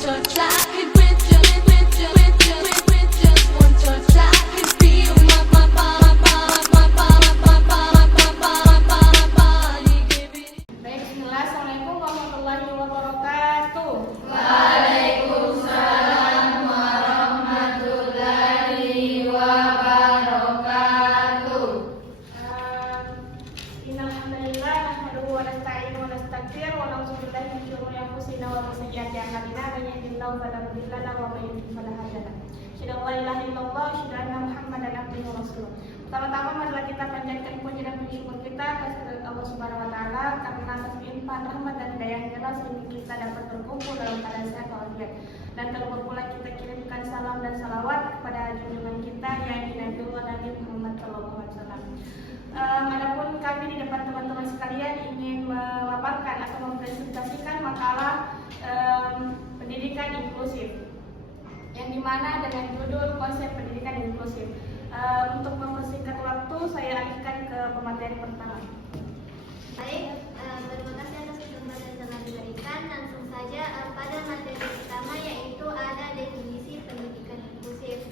touch, I could with just one touch, I could feel my body giving. Baik, bismillah. Assalamualaikum warahmatullahi wabarakatuh. Waalaikumsalam warahmatullahi wabarakatuh. Innalhamdulillah nahmaduhu wa nasta'inuhu wa nastaghfiruh wa na'udzu billahi min syururi anfusina wa min sayyiati a'malina man yahdihillahu fala mudilla lahu wa man yudlil fala hadiya lahu. Asyhadu an la ilaha illallah wa asyhadu anna Muhammadan abduhu wa rasuluh. Pertama-tama marilah kita panjatkan puji dan syukur kita kepada Allah Subhanahu wa taala karena atas limpahan rahmat dan hidayah-Nya sehingga kita dapat berkumpul dalam keadaan sehat walafiat. Dan terlebih pula kita kirimkan salam dan salawat kepada junjungan kita yaitu Nabiullah Nabi Muhammad sallallahu alaihi wasallam. Adapun kami di depan teman-teman sekalian ingin memaparkan atau mempresentasikan makalah pendidikan inklusif, yang dimana dengan judul konsep pendidikan inklusif. Untuk mempersingkat waktu, saya alihkan ke pemateri pertama. Baik, terima kasih atas kesempatan yang telah diberikan. Langsung saja pada materi pertama, yaitu ada definisi pendidikan inklusif.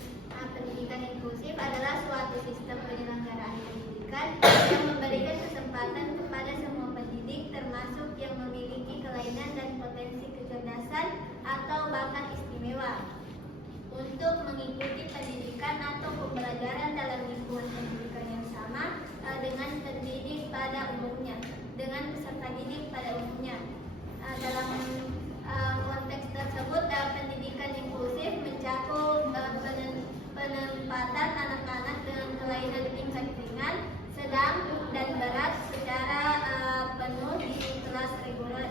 Pendidikan inklusif adalah suatu sistem penyelenggaraan pendidikan yang memberikan kesempatan kepada semua pendidik, termasuk yang memiliki kelainan dan potensi kecerdasan atau bakat istimewa, untuk mengikuti pendidikan atau pembelajaran dalam lingkungan pendidikan yang sama dengan pendidik pada umumnya, dengan peserta didik pada umumnya. Dalam konteks tersebut, pendidikan inklusif mencakup penempatan anak-anak dengan kelainan tingkat ringan, sedang, dan berat secara penuh di kelas reguler.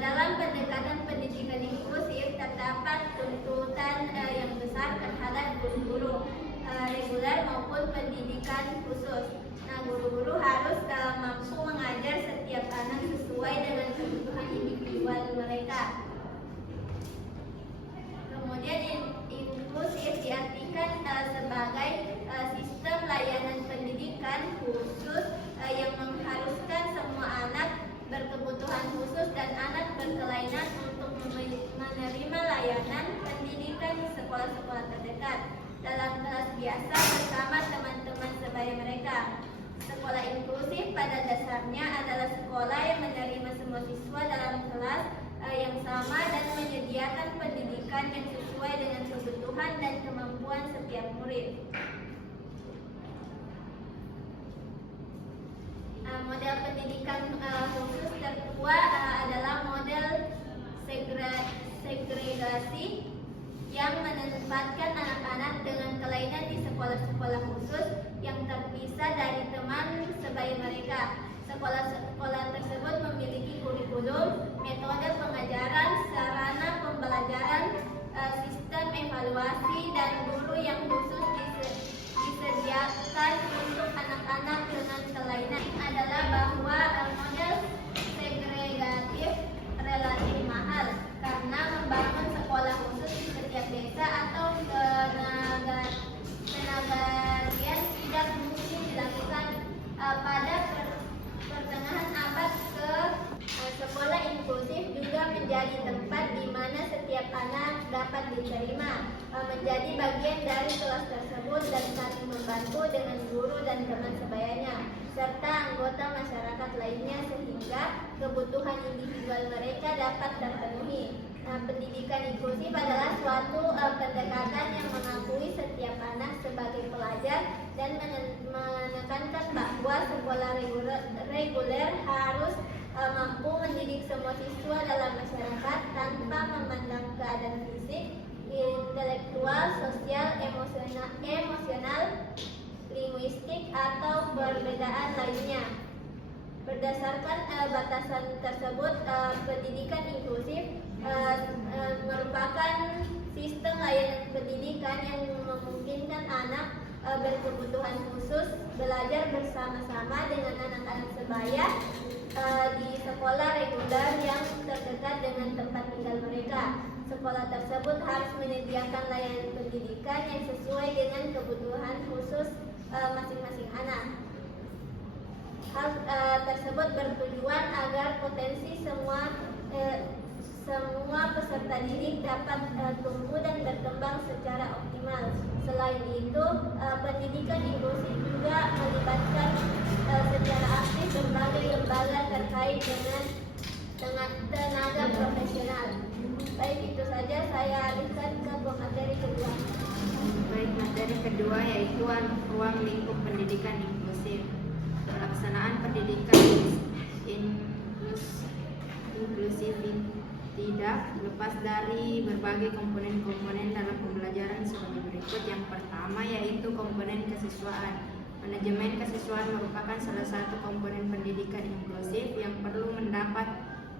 Dalam pendekatan pendidikan inklusif terdapat tuntutan yang besar terhadap guru-guru reguler maupun pendidikan khusus. Guru-guru harus mampu mengajar setiap anak sesuai dengan kebutuhan individual mereka. Kemudian inklusif diartikan sebagai sistem layanan pendidikan khusus yang mengharuskan semua anak berkebutuhan khusus dan anak berkelainan untuk menerima layanan pendidikan di sekolah-sekolah terdekat dalam kelas biasa bersama teman-teman sebaya mereka. Sekolah inklusif pada dasarnya adalah sekolah yang menerima semua siswa dalam kelas yang sama dan menyediakan pendidikan yang sesuai dengan kebutuhan dan kemampuan setiap murid. Model pendidikan khusus tertua adalah model segregasi yang menempatkan anak-anak dengan kelainan di sekolah-sekolah khusus yang terpisah dari teman sebaya mereka. Sekolah-sekolah tersebut memiliki kurikulum, metode pengajaran, sarana pembelajaran, sistem evaluasi, dan guru yang khusus disediakan untuk anak-anak dengan kelainan. Adalah bahwa model segregatif relatif mahal karena membangun sekolah khusus di setiap desa atau kenagarian tidak mungkin dilakukan pada pertengahan abad ke. Sekolah inklusif juga menjadi tempat di mana setiap anak dapat diterima, menjadi bagian dari kelas tersebut dan saling membantu dengan guru dan teman sebayanya serta anggota masyarakat lainnya sehingga kebutuhan individual mereka dapat terpenuhi. Pendidikan inklusif adalah suatu pendekatan yang mengakui setiap anak sebagai pelajar dan menekankan bahwa sekolah reguler harus mampu mendidik semua siswa dalam masyarakat tanpa memandang keadaan fisik, intelektual, sosial, emosional, linguistik, atau perbedaan lainnya. Berdasarkan batasan tersebut, pendidikan inklusif merupakan sistem layanan pendidikan yang memungkinkan anak berkebutuhan khusus belajar bersama-sama dengan anak-anak sebaya di sekolah reguler yang terdekat dengan tempat tinggal mereka. Sekolah tersebut harus menyediakan layanan pendidikan yang sesuai dengan kebutuhan khusus masing-masing anak. Hal tersebut bertujuan agar potensi semua semua peserta didik dapat tumbuh dan berkembang secara optimal. Selain itu, pendidikan inklusif juga melibatkan secara aktif berbagai lembaga terkait dengan tenaga profesional. Baik, itu saja, saya alihkan ke materi kedua. Baik, materi kedua yaitu ruang lingkup pendidikan inklusif. Pelaksanaan pendidikan inklusif tidak lepas dari berbagai komponen-komponen dalam pembelajaran sebagai berikut. Yang pertama yaitu komponen kesiswaan. Manajemen kesiswaan merupakan salah satu komponen pendidikan inklusif yang perlu mendapat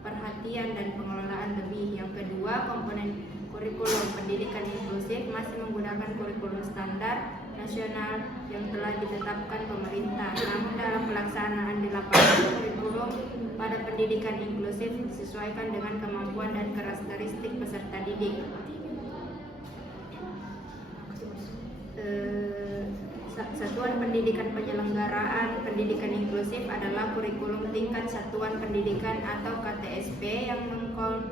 perhatian dan pengelolaan lebih. Yang kedua, komponen kurikulum pendidikan inklusif masih menggunakan kurikulum standar nasional yang telah ditetapkan pemerintah. Namun dalam pelaksanaan di lapangan, kurikulum pada pendidikan inklusif disesuaikan dengan kemampuan dan karakteristik peserta didik. Satuan pendidikan penyelenggaraan pendidikan inklusif adalah kurikulum tingkat satuan pendidikan atau KTSP yang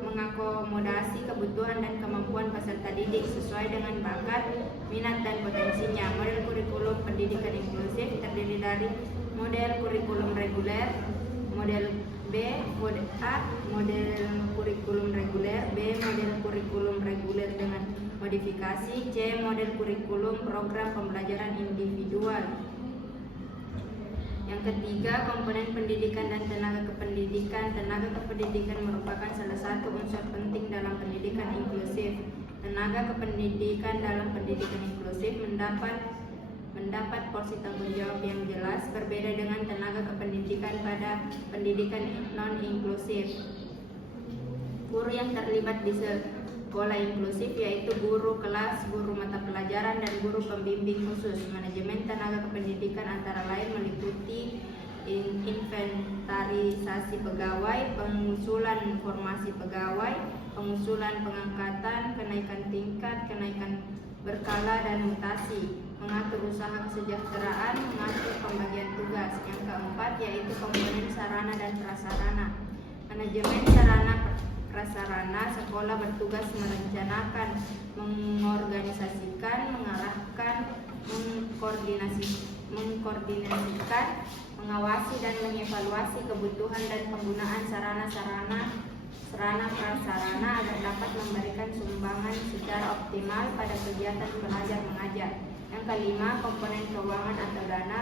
mengakomodasi kebutuhan dan kemampuan peserta didik sesuai dengan bakat, minat, dan potensinya. Model kurikulum pendidikan inklusif terdiri dari model kurikulum reguler, model B, model A, model kurikulum reguler, B, model kurikulum reguler dengan modifikasi, C, model kurikulum program pembelajaran individual. Yang ketiga, komponen pendidikan dan tenaga kependidikan. Tenaga kependidikan merupakan salah satu unsur penting dalam pendidikan inklusif. Tenaga kependidikan dalam pendidikan inklusif mendapat porsi tanggung jawab yang jelas, berbeda dengan tenaga kependidikan pada pendidikan non-inklusif. Guru yang terlibat di sekolah inklusif yaitu guru kelas, guru mata pelajaran, dan guru pembimbing khusus. Manajemen tenaga kependidikan antara lain meliputi inventarisasi pegawai, pengusulan formasi pegawai, pengusulan pengangkatan, kenaikan tingkat, kenaikan berkala, dan mutasi, mengatur usaha kesejahteraan, mengatur pembagian tugas. Yang keempat yaitu komponen sarana dan prasarana. Manajemen sarana prasarana, sekolah bertugas merencanakan, mengorganisasikan, mengarahkan, mengkoordinasikan, mengawasi, dan mengevaluasi kebutuhan dan penggunaan sarana prasarana agar dapat memberikan sumbangan secara optimal pada kegiatan belajar mengajar. Yang kelima, komponen keuangan atau dana.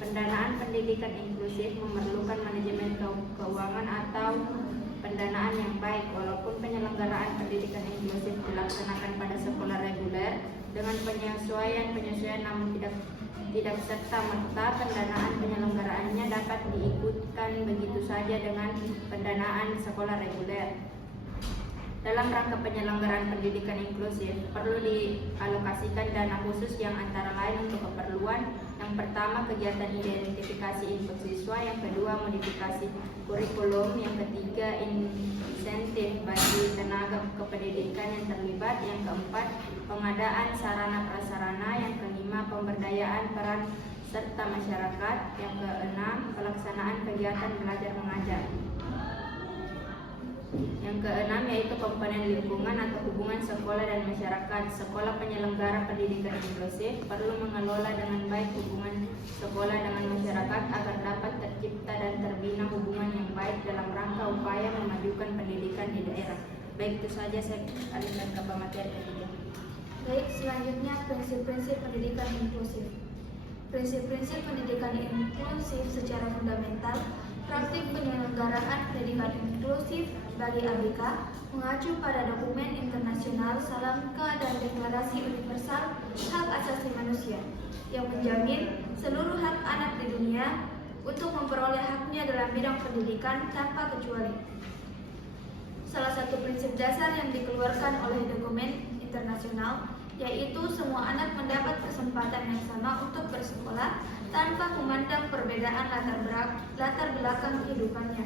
Pendanaan pendidikan inklusif memerlukan manajemen keuangan atau pendanaan yang baik. Walaupun penyelenggaraan pendidikan inklusif dilaksanakan pada sekolah reguler dengan penyesuaian namun tidak serta-merta pendanaan penyelenggaraannya dapat diikutkan begitu saja dengan pendanaan sekolah reguler. Dalam rangka penyelenggaraan pendidikan inklusif perlu dialokasikan dana khusus yang antara lain untuk keperluan: yang pertama, kegiatan identifikasi input siswa; yang kedua, modifikasi kurikulum; yang ketiga, insentif bagi tenaga kependidikan yang terlibat; yang keempat, pengadaan sarana prasarana; yang kelima, pemberdayaan peran serta masyarakat; yang keenam, pelaksanaan kegiatan belajar mengajar. Yang keenam yaitu komponen lingkungan atau hubungan sekolah dan masyarakat. Sekolah penyelenggara pendidikan inklusif perlu mengelola dengan baik hubungan sekolah dengan masyarakat agar dapat tercipta dan terbina hubungan yang baik dalam rangka upaya memajukan pendidikan di daerah. Baik, itu saja, saya alihkan ke materi ketiga. Baik, selanjutnya prinsip-prinsip pendidikan inklusif. Prinsip-prinsip pendidikan inklusif secara fundamental. Praktik penyelenggaraan pendidikan inklusif bagi ABK mengacu pada dokumen internasional Salamka dan Deklarasi Universal Hak Asasi Manusia yang menjamin seluruh hak anak di dunia untuk memperoleh haknya dalam bidang pendidikan tanpa kecuali. Salah satu prinsip dasar yang dikeluarkan oleh dokumen internasional yaitu semua anak mendapat kesempatan yang sama untuk bersekolah tanpa memandang perbedaan latar belakang kehidupannya.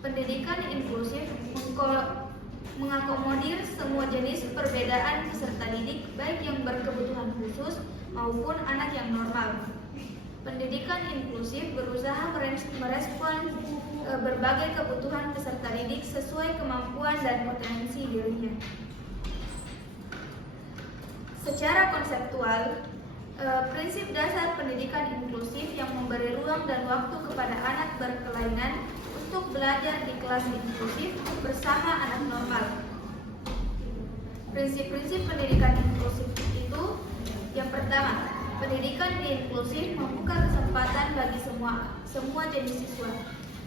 Pendidikan inklusif mengakomodir semua jenis perbedaan peserta didik, baik yang berkebutuhan khusus maupun anak yang normal. Pendidikan inklusif berusaha merespon berbagai kebutuhan peserta didik sesuai kemampuan dan potensi dirinya. Secara konseptual, prinsip dasar pendidikan inklusif yang memberi ruang dan waktu kepada anak berkelainan untuk belajar di kelas inklusif bersama anak normal. Prinsip-prinsip pendidikan inklusif itu, yang pertama, pendidikan inklusif membuka kesempatan bagi semua jenis siswa.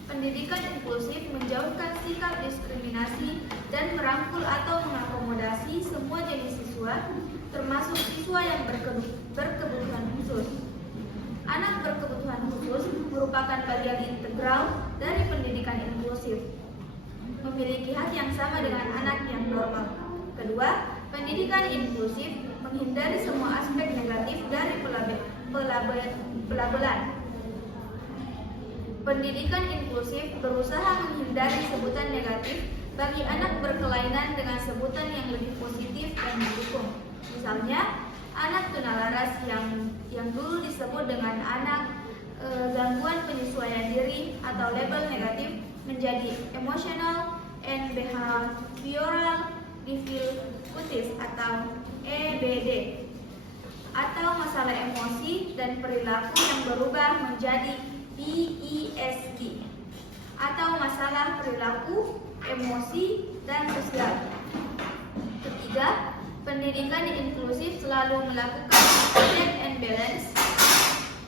Pendidikan inklusif menjauhkan sikap diskriminasi dan merangkul atau mengakomodasi semua jenis siswa, termasuk siswa yang berkebutuhan khusus. Anak berkebutuhan khusus merupakan bagian integral dari pendidikan inklusif, memiliki hak yang sama dengan anak yang normal. Kedua, pendidikan inklusif menghindari semua aspek negatif dari pelabelan. Pendidikan inklusif berusaha menghindari sebutan negatif bagi anak berkelainan dengan sebutan yang lebih positif dan mendukung. Misalnya, anak tunalaras yang dulu disebut dengan anak gangguan penyesuaian diri atau label negatif menjadi emotional and behavioral difficulties atau EBD, atau masalah emosi dan perilaku yang berubah menjadi PESD, atau masalah perilaku, emosi, dan sosial. Ketiga, pendidikan inklusif selalu melakukan check and balance.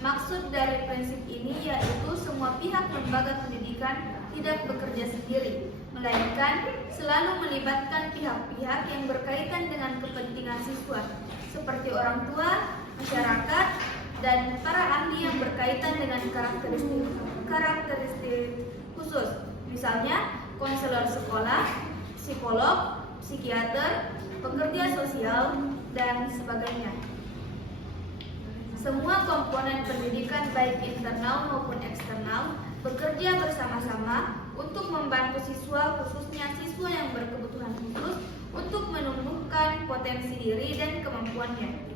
Maksud dari prinsip ini yaitu semua pihak lembaga pendidikan tidak bekerja sendiri, melainkan selalu melibatkan pihak-pihak yang berkaitan dengan kepentingan siswa, seperti orang tua, masyarakat, dan para ahli yang berkaitan dengan karakteristik khusus, misalnya konselor sekolah, psikolog, psikiater, pekerja sosial, dan sebagainya. Semua komponen pendidikan baik internal maupun eksternal bekerja bersama-sama untuk membantu siswa, khususnya siswa yang berkebutuhan khusus, untuk menumbuhkan potensi diri dan kemampuannya.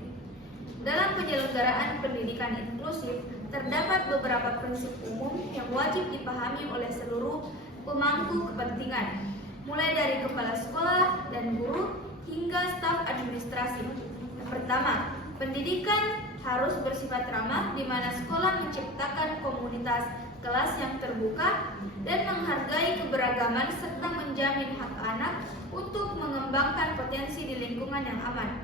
Dalam penyelenggaraan pendidikan inklusif, terdapat beberapa prinsip umum yang wajib dipahami oleh seluruh pemangku kepentingan, mulai dari kepala sekolah dan guru hingga staf administrasi. Yang pertama, pendidikan harus bersifat ramah, di mana sekolah menciptakan komunitas kelas yang terbuka dan menghargai keberagaman serta menjamin hak anak untuk mengembangkan potensi di lingkungan yang aman.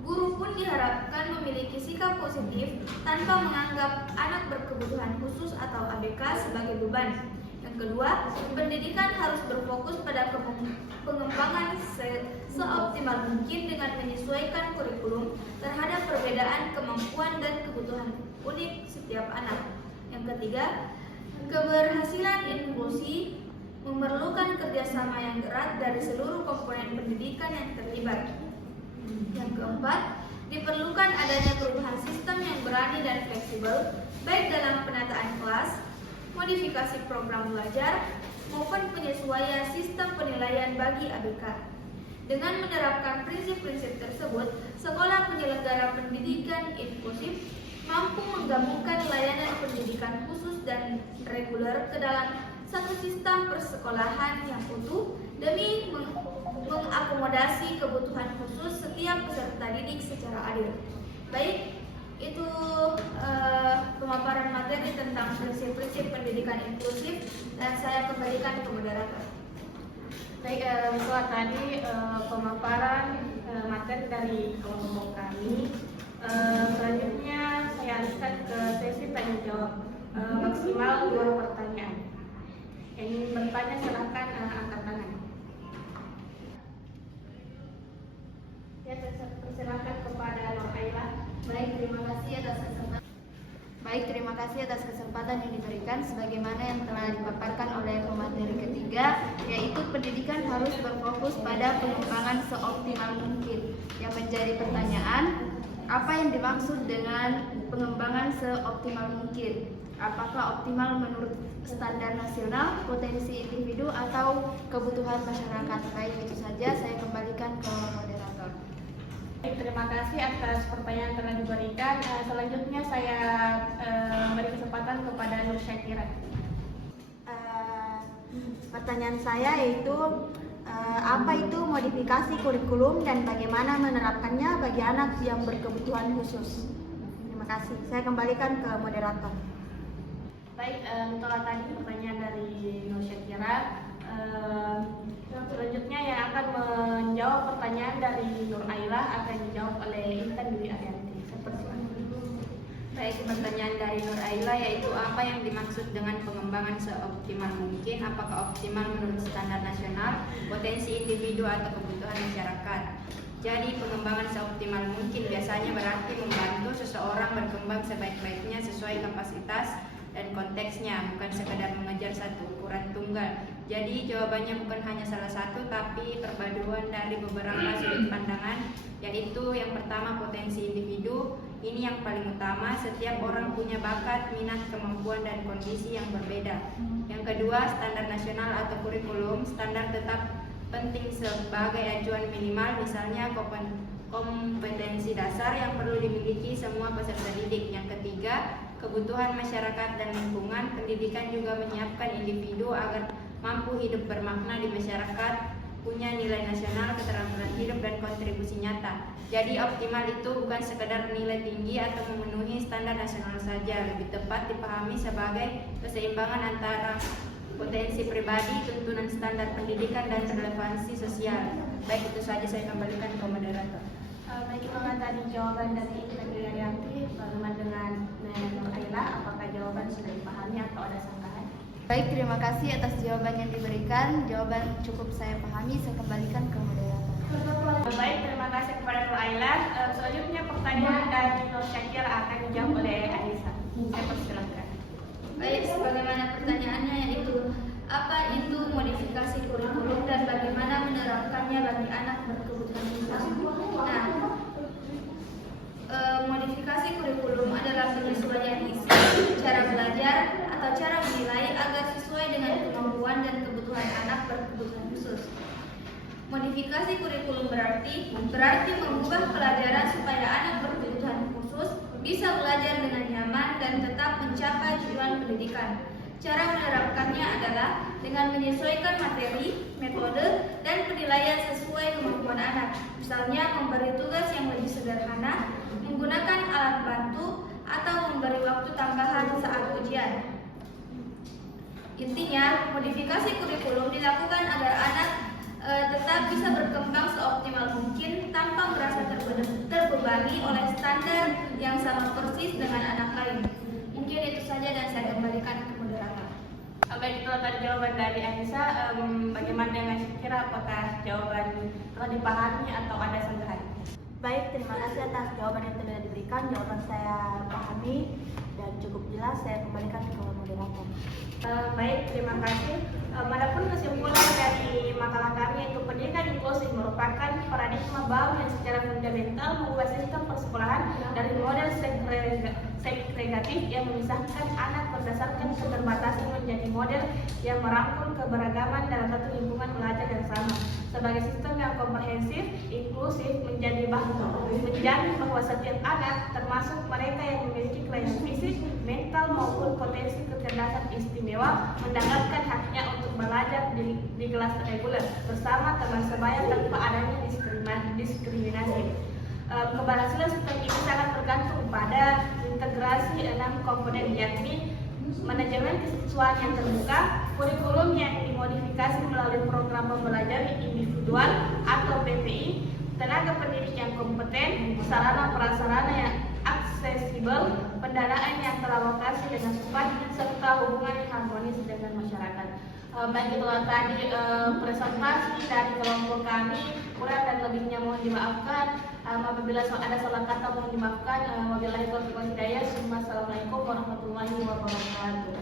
Guru pun diharapkan memiliki sikap positif tanpa menganggap anak berkebutuhan khusus atau ABK sebagai beban. Yang kedua, pendidikan harus berfokus pada pengembangan seoptimal mungkin dengan menyesuaikan kurikulum terhadap perbedaan kemampuan dan kebutuhan unik setiap anak. Yang ketiga, keberhasilan inklusi memerlukan kerjasama yang erat dari seluruh komponen pendidikan yang terlibat. Yang keempat, diperlukan adanya perubahan sistem yang berani dan fleksibel, baik dalam penataan kelas, modifikasi program belajar, maupun penyesuaian sistem penilaian bagi ABK. Dengan menerapkan prinsip-prinsip tersebut, sekolah penyelenggara pendidikan inklusif mampu menggabungkan layanan pendidikan khusus dan reguler ke dalam satu sistem persekolahan yang utuh demi mengakomodasi kebutuhan khusus setiap peserta didik secara adil. Baik, itu pemaparan materi tentang prinsip-prinsip pendidikan inklusif, dan saya kembalikan ke moderator. Baik, setelah tadi pemaparan materi dari kelompok kami, selanjutnya saya alihkan ke sesi tanya jawab, maksimal 2 pertanyaan. Yang ingin bertanya silahkan angkat tangan. Ya, persilakan kepada Nur Aila. Baik, terima kasih atas kesempatan yang diberikan. Sebagaimana yang telah dipaparkan oleh pemateri ketiga, yaitu pendidikan harus berfokus pada pengembangan seoptimal mungkin. Yang menjadi pertanyaan, apa yang dimaksud dengan pengembangan seoptimal mungkin? Apakah optimal menurut standar nasional, potensi individu, atau kebutuhan masyarakat? Baik, itu saja, saya kembalikan ke moderator. Terima kasih atas pertanyaan yang telah diberikan. Selanjutnya saya beri kesempatan kepada Nur Syakira. Pertanyaan saya yaitu apa itu modifikasi kurikulum dan bagaimana menerapkannya bagi anak yang berkebutuhan khusus? Terima kasih. Saya kembalikan ke moderator. Baik, setelah tadi pertanyaan dari Nur Syakira, selanjutnya yang akan menjawab pertanyaan dari Nur Ailah akan dijawab oleh Intan Dwi Arianti. Baik, pertanyaan dari Nur Aila yaitu apa yang dimaksud dengan pengembangan seoptimal mungkin? Apakah optimal menurut standar nasional, potensi individu atau kebutuhan masyarakat? Jadi pengembangan seoptimal mungkin biasanya berarti membantu seseorang berkembang sebaik-baiknya sesuai kapasitas dan konteksnya, bukan sekadar mengejar satu ukuran tunggal. Jadi jawabannya bukan hanya salah satu, tapi perpaduan dari beberapa sudut pandangan, yaitu yang pertama potensi individu. Ini yang paling utama, setiap orang punya bakat, minat, kemampuan, dan kondisi yang berbeda. Yang kedua, standar nasional atau kurikulum. Standar tetap penting sebagai acuan minimal, misalnya kompetensi dasar yang perlu dimiliki semua peserta didik. Yang ketiga, kebutuhan masyarakat dan lingkungan. Pendidikan juga menyiapkan individu agar mampu hidup bermakna di masyarakat, punya nilai nasional, keterampilan hidup, dan kontribusi nyata. Jadi optimal itu bukan sekedar nilai tinggi atau memenuhi standar nasional saja, lebih tepat dipahami sebagai keseimbangan antara potensi pribadi, tuntunan standar pendidikan, dan relevansi sosial. Baik, itu saja, saya kembalikan ke moderator. Baik, itulah tadi jawaban dari Intan Dwi Arianti. Bagaimana dengan Nur Ailah? Apakah jawaban sudah dipahami atau ada sanggahan? Baik, terima kasih atas jawaban yang diberikan. Jawaban cukup saya pahami, saya kembalikan ke moderator. Baik, terima kasih kepada Nur Ailah. Selanjutnya pertanyaan dari Nur Syakira akan dijawab oleh Anissa. Saya persilahkan. Baik, sebagaimana pertanyaannya yaitu apa itu modifikasi kurikulum dan bagaimana menerapkannya bagi anak berkebutuhan khusus? Nah, modifikasi kurikulum adalah penyesuaian isi, cara belajar, atau cara menilai agar sesuai dengan kemampuan dan kebutuhan anak berkebutuhan khusus. Modifikasi kurikulum berarti mengubah pelajaran supaya anak berkebutuhan khusus bisa belajar dengan nyaman dan tetap mencapai tujuan pendidikan. Cara menerapkannya adalah dengan menyesuaikan materi, metode, dan penilaian sesuai kemampuan anak. Misalnya memberi tugas yang lebih sederhana, menggunakan alat bantu, atau memberi waktu tambahan saat ujian. Intinya, modifikasi kurikulum dilakukan agar anak tetap bisa berkembang seoptimal mungkin tanpa merasa terbebani oleh standar yang sama persis dengan anak lain. Mungkin itu saja dan saya kembalikan ke moderator. Baik, itu tadi jawaban dari Anissa. Bagaimana dengan Syakira? Apakah jawaban telah dipahami atau ada sanggahan? Baik, terima kasih atas jawaban yang telah diberikan. Jawaban saya pahami dan cukup jelas. Saya kembalikan ke moderator. Baik, terima kasih. Adapun kesimpulan dari makalah kami yaitu pendidikan inklusif merupakan paradigma baru yang secara fundamental mengubah sistem persekolahan dari model segregatif yang memisahkan anak berdasarkan keterbatasan menjadi model yang merangkul keberagaman dalam satu lingkungan belajar yang sama. Sebagai sistem yang komprehensif, inklusif menjamin bahwa setiap anak, termasuk mereka yang memiliki kelainan fisik, mental maupun potensi kecerdasan istimewa, mendapatkan haknya untuk belajar di kelas reguler bersama teman sebaya tanpa adanya diskriminasi. Keberhasilan sistem ini sangat tergantung pada integrasi 6 komponen, yakni manajemen kesiswaan yang terbuka, kurikulum yang dimodifikasi melalui program pembelajaran individual atau PPI, tenaga pendidik yang kompeten, sarana prasarana yang aksesibel, pendanaan yang teralokasi dengan tepat, serta hubungan yang harmonis dengan masyarakat. Baik, itulah tadi presentasi dari kelompok kami. Kurang dan lebihnya mohon dimaafkan. Apabila ada salah kata mohon dimaafkan. Wabillahi taufiq wal hidayah. Assalamualaikum warahmatullahi wabarakatuh.